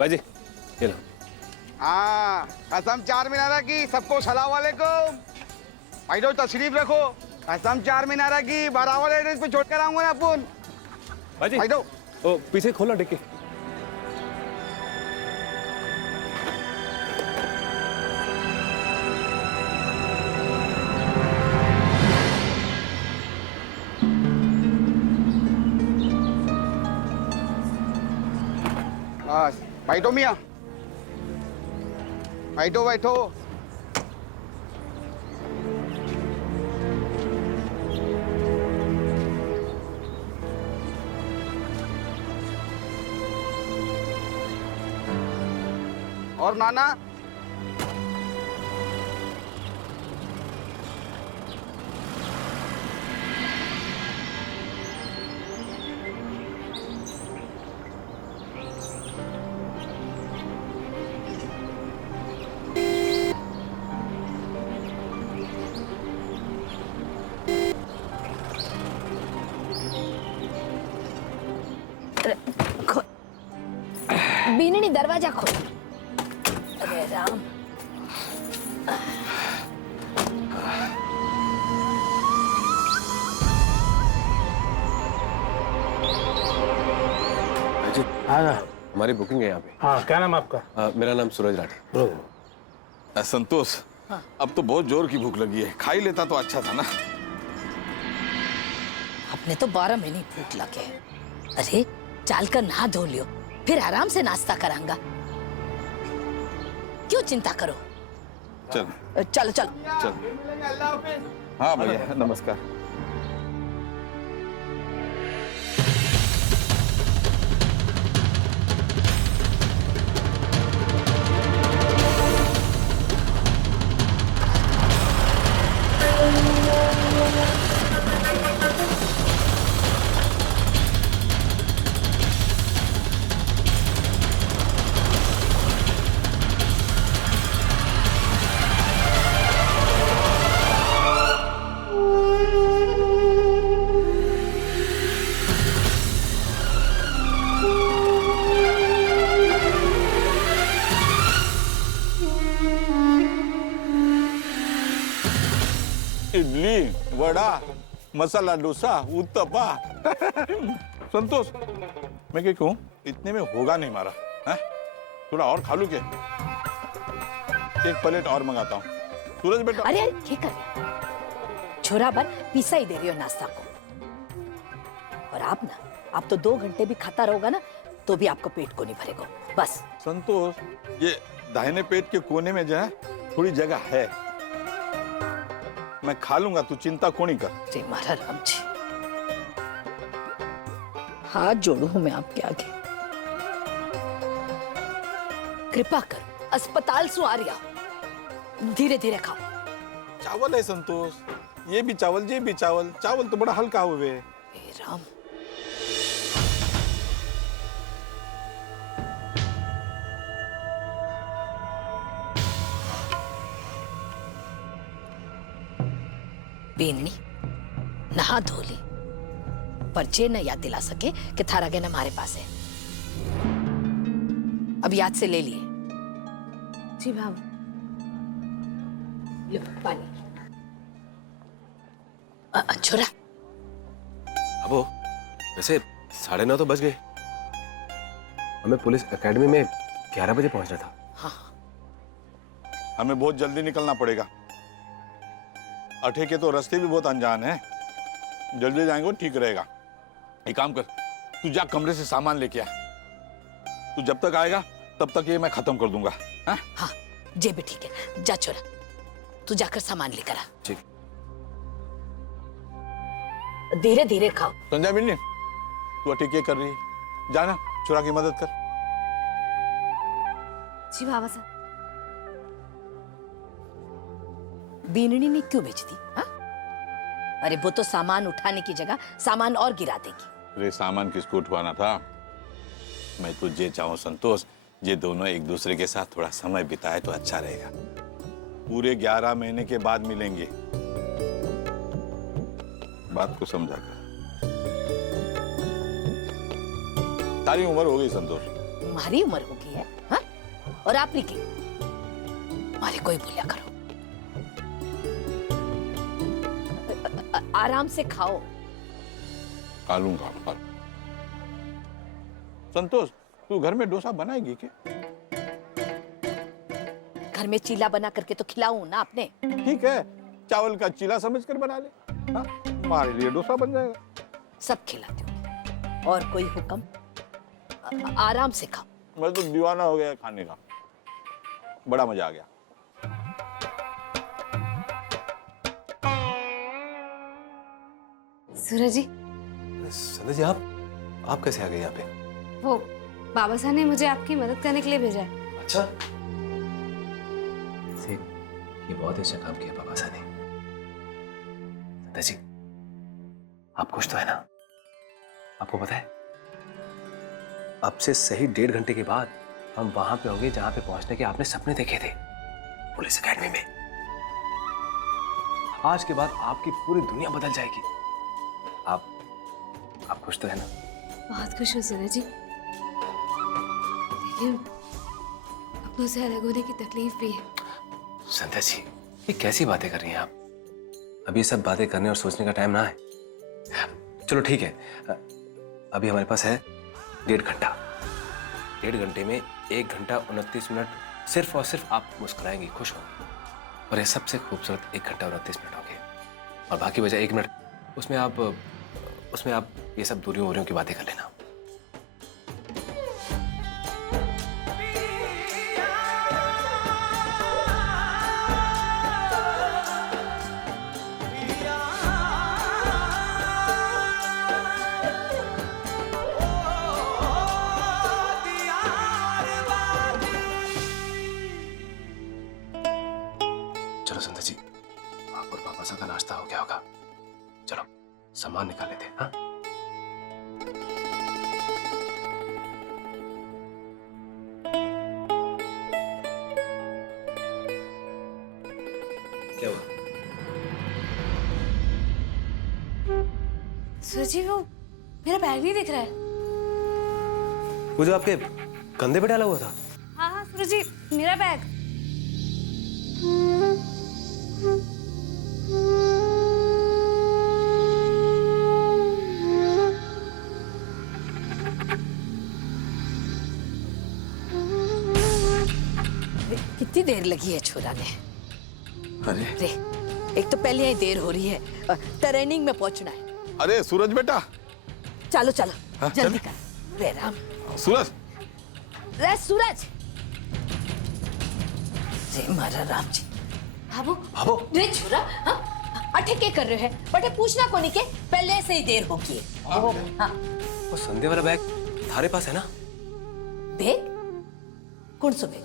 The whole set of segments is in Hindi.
बाजी ये लो। हाँ, कसम चार मीनारा की, सबको सलाम वालेकुम। भाई तो तशरीफ रखो। कसम चार मीनारा की, बराबर एड्रेस पे छोड़ कर आऊंगा ना अपन। बाजी भाई तो ओ पीछे खोलो डिक्की। बस बैठो मियाँ, बैठो बैठो। और नाना बीननी दरवाजा खोल। अरे राम। बाजी हाँ हमारी बुकिंग है यहाँ पे। हाँ, क्या नाम आपका? मेरा नाम सूरज राठी। संतोष, अब तो बहुत जोर की भूख लगी है, खा ही लेता तो अच्छा था ना। अपने तो 12 महीने भूख लगे। अरे चाल कर नहा धो लियो, फिर आराम से नाश्ता करांगा। क्यों चिंता करो? चल चलो चलो। चल। अल्लाह हाफिज। हाँ भैया, नमस्कार। इडली, वड़ा, मसाला डोसा, उत्तपा। संतोष, मैं क्या कहूँ, इतने में होगा नहीं हमारा, हैं? थोड़ा और खा लूं क्या? एक प्लेट और मंगाता हूँ। सूरज बेटा। अरे अरे क्या कर रही हो? छोरा भर पिसा ही दे रही हो नाश्ता को। और आप ना, आप तो 2 घंटे भी खाता रहोगा ना, तो भी आपको पेट को नहीं भरेगा। बस। संतोष, ये दाहिने पेट के कोने में जो है थोड़ी जगह है, मैं खा लूंगा, तू चिंता को नहीं कर। जय मारा राम जी। हाथ जोड़ू हूं मैं आपके आगे, कृपा कर। अस्पताल से आ रहा, धीरे धीरे खाओ। चावल है संतोष, ये भी चावल, ये भी चावल, चावल तो बड़ा हल्का हुए। हे राम। बेननी नहा धो ली, पर जे न याद दिला सके कि थारा गहना हमारे पास है। अब याद से ले लिए। जी भाव। लो पानी। छोरा। अब वैसे 9:30 तो बज गए। हमें पुलिस एकेडमी में 11 बजे पहुंचना था। हाँ। हमें बहुत जल्दी निकलना पड़ेगा। अठे के तो रास्ते भी बहुत अनजान है, जल्दी जाएंगे ठीक रहेगा। एक काम कर, तू जा कमरे से सामान लेके आ। तू जब तक आएगा तब तक ये मैं खत्म कर दूंगा। हाँ? हाँ, जे भी ठीक है। जा छोरा, तू जाकर सामान लेकर आ। ठीक। धीरे धीरे खाओ। संजय मिलनी, तू अठे क्या कर रही है? जाना चुरा की मदद कर। जी बाबा साहब। बीननी ने क्यों बेच दी? हाँ? अरे वो तो सामान उठाने की जगह सामान और गिरा देगी। अरे सामान किसको उठवाना था? मैं तो ये चाहूं संतोष, ये दोनों एक दूसरे के साथ थोड़ा समय बिताए तो अच्छा रहेगा। पूरे 11 महीने के बाद मिलेंगे, बात को समझा कर। तारी उम्र हो गई संतोष। तुम्हारी उम्र होगी है हाँ? और आपने की मारे कोई बोलिया करो। आराम से खाओ। खा लूंगा। संतोष, तू घर में डोसा बनाएगी क्या? घर में चीला बना करके तो खिलाऊं ना आपने। ठीक है, चावल का चीला समझकर बना ले। हाँ, हमारे लिए डोसा बन जाएगा। सब खिलाती हूँ। और कोई हुक्म? आराम से खाओ। मैं तो दीवाना हो गया खाने का, बड़ा मजा आ गया। सूरज जी, संध्या जी आप कैसे आ गए यहाँ पे? वो बाबा साहब ने मुझे आपकी मदद करने के लिए भेजा है। अच्छा, ये बहुत अच्छा काम किया बाबा साहब ने। संध्या जी, आप खुश तो है ना? आपको पता है, अब से सही 1.5 घंटे के बाद हम वहां पे होंगे जहां पे पहुंचने के आपने सपने देखे थे, पुलिस एकेडमी में। आज के बाद आपकी पूरी दुनिया बदल जाएगी। आप खुश तो है ना? बहुत खुश हूँ सूरज जी, लेकिन अपनों से अलग होने की तकलीफ भी है। संध्या जी, ये कैसी बातें कर रही हैं आप? अभी सब बातें करने और सोचने का टाइम ना है। चलो ठीक है, अभी हमारे पास है 1.5 घंटा। 1.5 घंटे में 1 घंटा 29 मिनट सिर्फ और सिर्फ आप मुस्कुराएंगी, खुश हो। और ये सबसे खूबसूरत 1 घंटा 29 मिनट हो गए। और बाकी बचा 1 मिनट, उसमें आप ये सब दूरियों की बातें कर लेना। चलो संध्या जी, आप और पापा सा का नाश्ता हो गया होगा। चलो सामान निकाल लेते हैं। हाँ, क्या हुआ? सूरज जी, वो मेरा बैग नहीं दिख रहा है। वो जो आपके कंधे पे डाला हुआ था? हाँ हाँ सूरज जी, मेरा बैग। कितनी देर लगी है छोरा ने? अरे रे, एक तो पहले ही देर हो रही है, ट्रेनिंग में पहुंचना है। अरे सूरज बेटा, चलो चलो हाँ, जल्दी चलो। कर। रे राम, सूरज। रे सूरज, रे मारा राम जी। बाबू, रे छोरा, हाँ? अठे के कर रहे हैं? बटे पूछना कोनी के पहले से ही देर हो गई है। हाँ, वो संध्या वाला बैग थारे पास है ना? बैग? कौन सा बैग?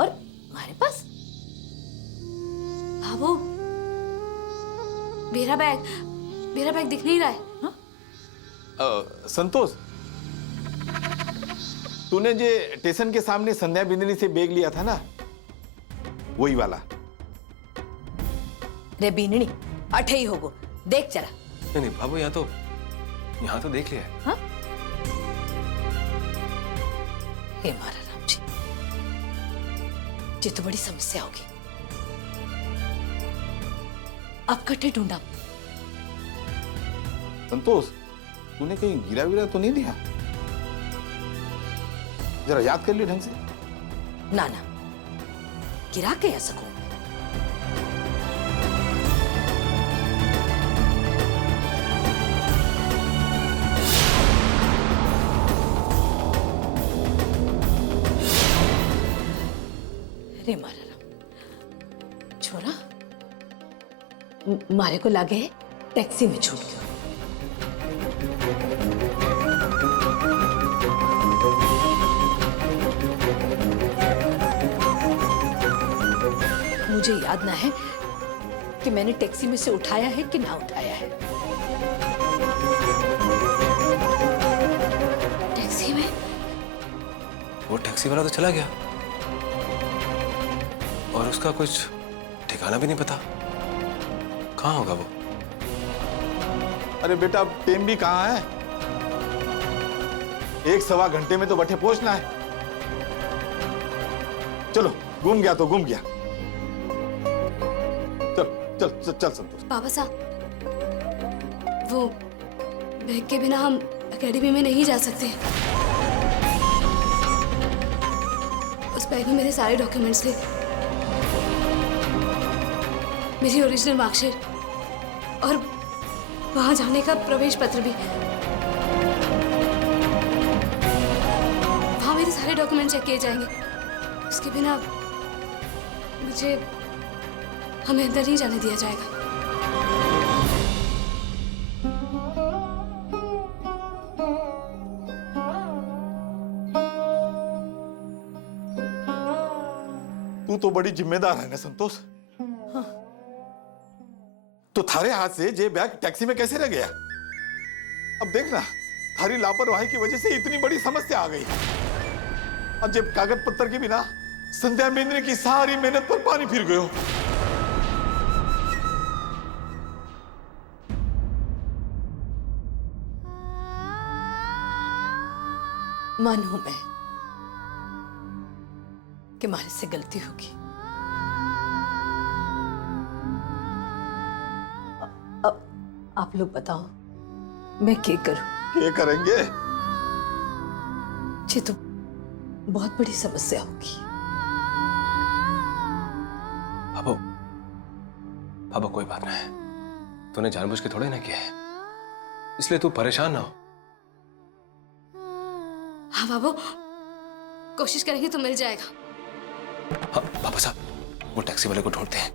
और हमारे पास? बाबू, मेरा बैग दिख नहीं रहा है। हाँ? संतोष, तूने जो स्टेशन के सामने संध्या बिंदनी से बैग लिया था ना, वही वाला। रे बीननी, अठे ही होगो, देख जरा। नहीं बाबू, यहाँ तो देख लिया है। हाँ? हे मारा राम जी, ये तो बड़ी समस्या होगी। अब कटे ढूंढा। संतोष, तूने कहीं गिरा विरा तो नहीं दिया? जरा याद कर ली ढंग से। ना ना, गिरा के आ सकूं? अरे मारा राम, छोरा मारे को लागे है टैक्सी में छूट गया। मुझे याद ना है कि मैंने टैक्सी में से उठाया है कि ना उठाया है। टैक्सी में? वो टैक्सी वाला तो चला गया और उसका कुछ ठिकाना भी नहीं पता। कहाँ होगा वो? अरे बेटा, प्रेम भी कहाँ है? 1 सवा घंटे में तो बठे पहुंचना है। चलो, घूम गया तो घूम गया। चल चल चल, चल संतोष। बाबा साहब, वो बैग के बिना हम एकेडमी में नहीं जा सकते। उस बैग में मेरे सारे डॉक्यूमेंट्स थे, मेरी ओरिजिनल मार्कशीट और वहां जाने का प्रवेश पत्र भी। वहां मेरे सारे डॉक्यूमेंट चेक किए जाएंगे। उसके बिना हमें अंदर नहीं जाने दिया जाएगा। तू तो बड़ी जिम्मेदार है ना संतोष। हाँ। तो थारे हाथ से ये बैग टैक्सी में कैसे रह गया? अब देखना, थारी लापरवाही की वजह से इतनी बड़ी समस्या आ गई। अब जब कागज पत्तर के बिना संध्या मेंद्रे की सारी मेहनत पर पानी फिर गयो। मानूं मैं कि हमारे से गलती होगी। अब आप लोग बताओ मैं क्या करूं? क्या करेंगे? ये तो बहुत बड़ी समस्या होगी। बाबू कोई बात नहीं, तूने जानबूझ के थोड़े ना किया है, इसलिए तू परेशान ना हो। हाँ बाबू, कोशिश करेंगे तो मिल जाएगा। हाँ बाबा साहब, वो टैक्सी वाले को ढूंढते हैं।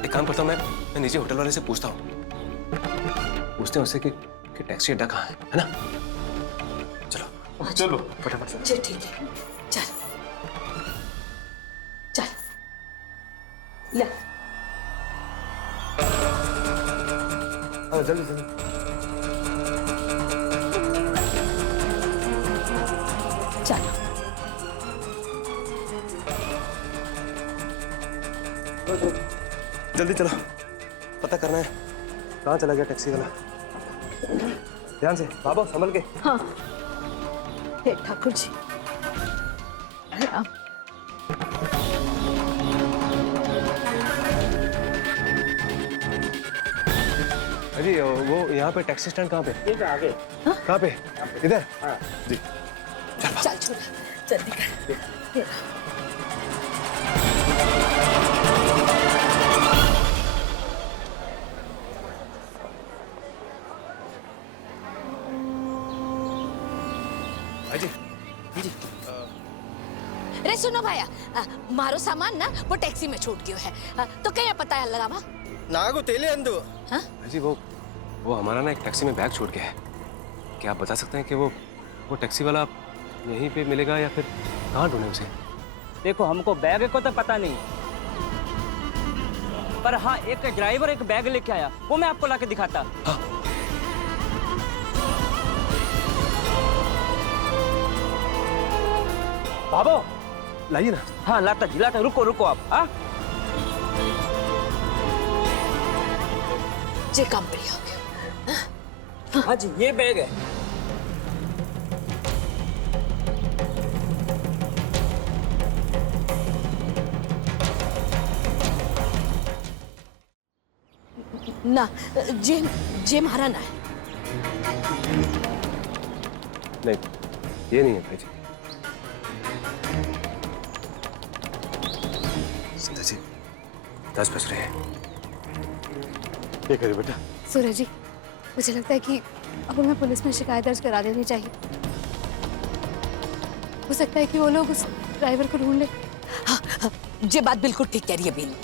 एक काम करता हूं, मैं नीचे होटल वाले से पूछता हूँ, पूछते हैं उससे कि टैक्सी अड्डा कहाँ है ना? चलो चलो फटाफट से। चल ठीक है, चल चल ले। जल्दी जल्दी। चलो जल्दी चलो, पता करना है कहाँ चला गया टैक्सी वाला। ध्यान से बाबू, संभल के। हाँ हे ठाकुर जी, राम। अजी वो यहाँ पे टैक्सी स्टैंड कहाँ पे? आगे। कहाँ पे? इधर? हाँ जी। चल छोड़, जल्दी कर। ये रहा। अजी अरे सुनो भैया, मारो सामान ना वो टैक्सी में छूट गयो है, तो क्या पता है लगावा? नागो तेले अंदो। हाँ? अजी वो हमारा ना एक टैक्सी में बैग छूट गया है। क्या आप बता सकते हैं कि वो टैक्सी वाला यहीं पे मिलेगा या फिर कहाँ ढूंढे उसे? देखो हमको बैग को तो पता नहीं, पर हाँ एक ड्राइवर एक बैग लेके आया, वो मैं आपको लाके दिखाता। हाँ। बाबू लाइए ना। हाँ लाता जी लाता, रुको रुको आप। हाँ ये काम बढ़िया हो गया। हाँ जी, ये बैग है। ना जे महारा ना है। नहीं, ये नहीं है भाई जी। संध्या जी 10 बज रहे हैं। क्या करे बेटा? सूरज जी, मुझे लगता है कि अब हमें पुलिस में शिकायत दर्ज करा देनी चाहिए। हो सकता है कि वो लोग उस ड्राइवर को ढूंढ ले। हाँ, हाँ, ये बात बिल्कुल ठीक कह रही है बीनू।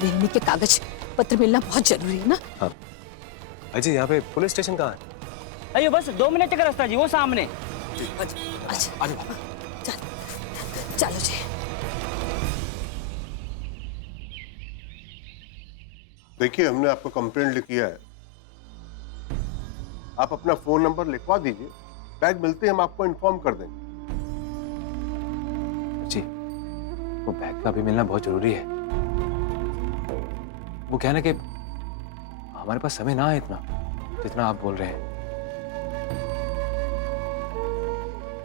बीनू के कागज पत्र मिलना बहुत जरूरी है ना। हाँ अजी, यहाँ पे पुलिस स्टेशन कहाँ है? अयो बस 2 मिनट का रास्ता जी, वो सामने। अच्छा चल, चलो जी। देखिए, हमने आपको कंप्लेंट लिखी है, आप अपना फोन नंबर लिखवा दीजिए, बैग मिलते ही हम आपको इन्फॉर्म कर देंगे। जी, वो बैग का भी मिलना बहुत जरूरी है। वो क्या है ना कि हमारे पास समय ना है इतना। जितना आप बोल रहे हैं।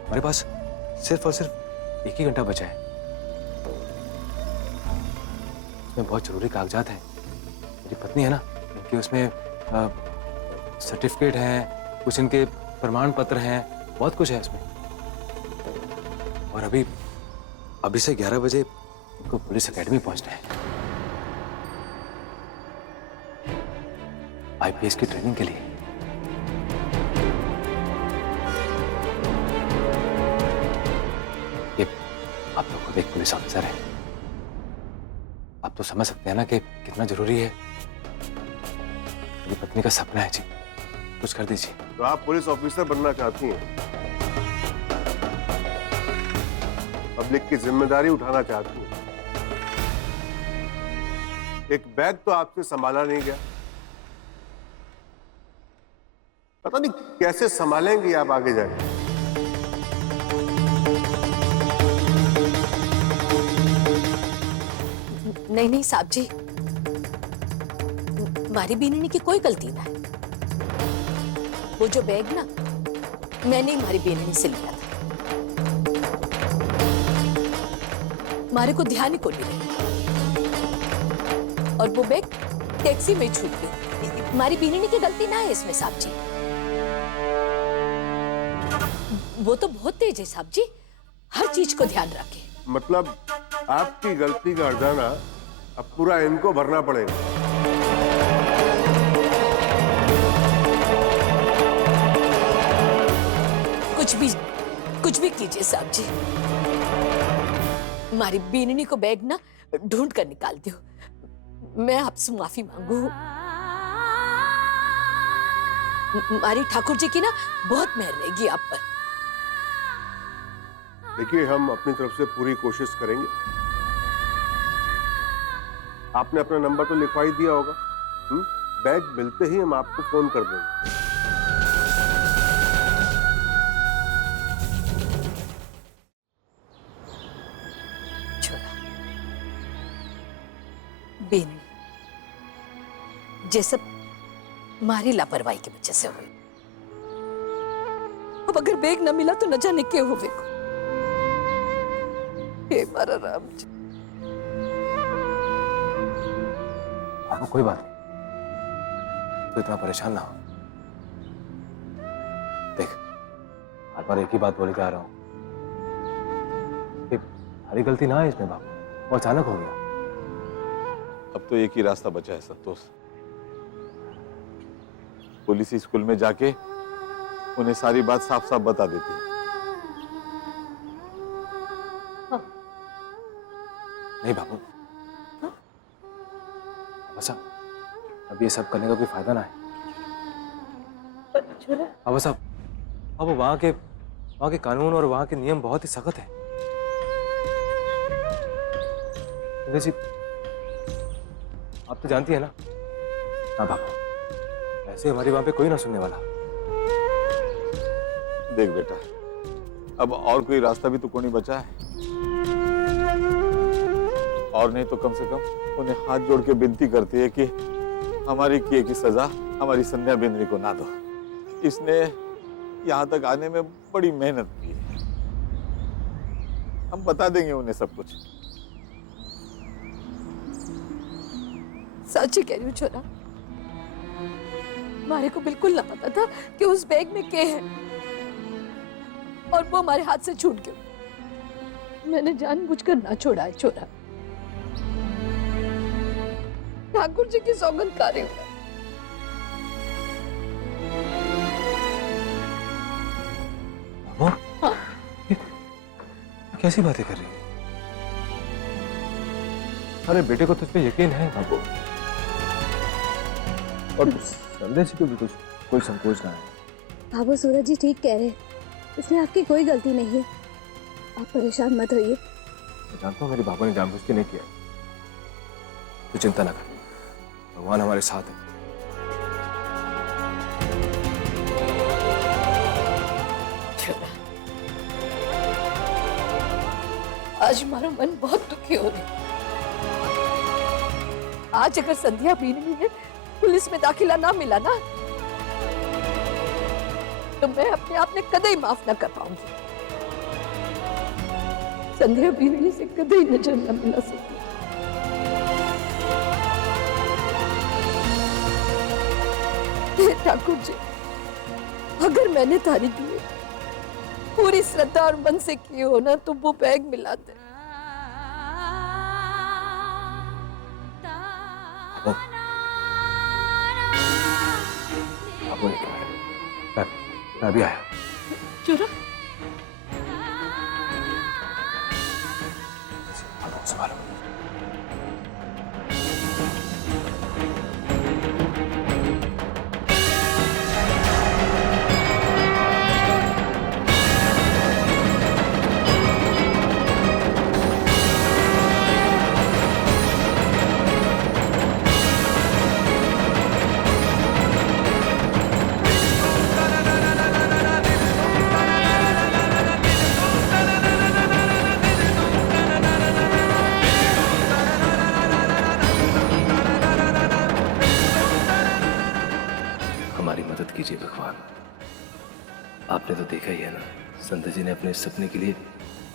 हमारे पास सिर्फ और सिर्फ 1 ही घंटा बचा है। उसमें बहुत जरूरी कागजात हैं। मेरी पत्नी है ना, इनके उसमें सर्टिफिकेट हैं, कुछ इनके प्रमाण पत्र हैं, बहुत कुछ है उसमें। और अभी से 11 बजे इनको पुलिस एकेडमी पहुंचना है, आईपीएस की ट्रेनिंग के लिए। ये आप तो खुद एक पुलिस ऑफिसर है, आप तो समझ सकते हैं ना कि कितना जरूरी है। मेरी पत्नी का सपना है जी, कुछ कर दीजिए। तो आप पुलिस ऑफिसर बनना चाहती हैं, पब्लिक की जिम्मेदारी उठाना चाहती हैं। एक बैग तो आपसे संभाला नहीं गया, पता नहीं कैसे संभालेंगी आप आगे जाके। नहीं साहब जी, मारी बीननी की कोई गलती ना है। वो जो बैग ना मैंने ही मारी बीननी से लिया था, मारे को ध्यान ही को नहीं रही, और वो बैग टैक्सी में ही छूट गई। मारी बीननी की गलती ना है इसमें साहब जी। वो तो बहुत तेज है साहब जी, हर चीज को ध्यान रखे। मतलब आपकी गलती का हर्जाना अब पूरा इनको भरना पड़ेगा। कुछ भी कीजिए साहब जी, मारी बीननी को बैग ना ढूंढ कर निकाल दो। मैं आपसे माफी मांगू। मारी ठाकुर जी की ना बहुत मेहर रहेगी आप पर। देखिए, हम अपनी तरफ से पूरी कोशिश करेंगे। आपने अपना नंबर तो लिखवा ही दिया होगा। बैग मिलते ही हम आपको फोन कर देंगे। बेनी, ये सब मारी लापरवाही की वजह से हुई। अब अगर बैग न मिला तो न जाने क्या होगा। हे मारा राम जी। आपको कोई बात नहीं, तो इतना परेशान ना हो। देख, हर बार एक ही बात बोले जा रहा हूं कि हमारी गलती ना है इसमें बाबू, वो अचानक हो गया। अब तो एक ही रास्ता बचा है संतोष, पुलिस स्कूल में जाके उन्हें सारी बात साफ साफ बता देती है। नहीं बाबू, बस अब ये सब करने का कोई फायदा ना है। अब बस अब वहां के कानून और वहां के नियम बहुत ही सख्त हैं। जी, आप तो जानती है ना। हाँ बाबू, ऐसे हमारी वहां पे कोई ना सुनने वाला। देख बेटा, अब और कोई रास्ता भी तो कोई नहीं बचा है, और नहीं तो कम से कम उन्हें हाथ जोड़ के विनती करती है कि हमारी किए की सजा हमारी संध्या बेंद्री को ना दो। इसने यहाँ तक आने में बड़ी मेहनत की है। हम बता देंगे उन्हें सब कुछ। सच कह रही हूँ छोरा, हमारे को बिल्कुल ना पता था कि उस बैग में क्या है, और वो हमारे हाथ से छूट गया। मैंने जानबूझकर ना छोड़ा है छोरा। ठाकुर जी की सौगंध खा रही हूँ। हाँ? कैसी बातें कर रही है? अरे बेटे को तुझ पे यकीन है बाबू, और संदेश को भी कोई संकोच ना है। बाबू सूरज जी ठीक कह रहे हैं, इसमें आपकी कोई गलती नहीं है। आप परेशान मत होइए। मैं जानता हूँ मेरे बाबू ने जानबूझ के नहीं किया। तू चिंता ना कर, भगवान हमारे साथ है। आज हमारा मन बहुत दुखी हो रहा है। आज अगर संध्या बीननी ने पुलिस में दाखिला ना मिला ना, तो मैं अपने आप ने कदे माफ न कर पाऊंगी। संध्या बीवी से कदे नजर न मिला सकती। ठाकुर जी, अगर मैंने तारी की पूरी श्रद्धा और मन से की हो ना तो वो बैग मिलाते। मैं अभी आया। चुरा संभालो। हमारी मदद कीजिए भगवान। आपने तो देखा ही है ना, संध्या जी ने अपने इस सपने के लिए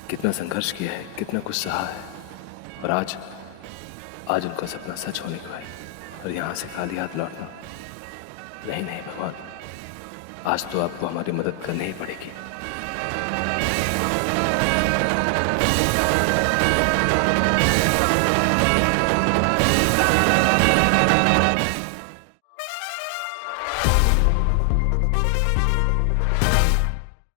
कितना संघर्ष किया है, कितना कुछ सहा है, और आज उनका सपना सच होने को है। और यहाँ से खाली हाथ लौटना, नहीं नहीं भगवान, आज तो आपको हमारी मदद करनी ही पड़ेगी।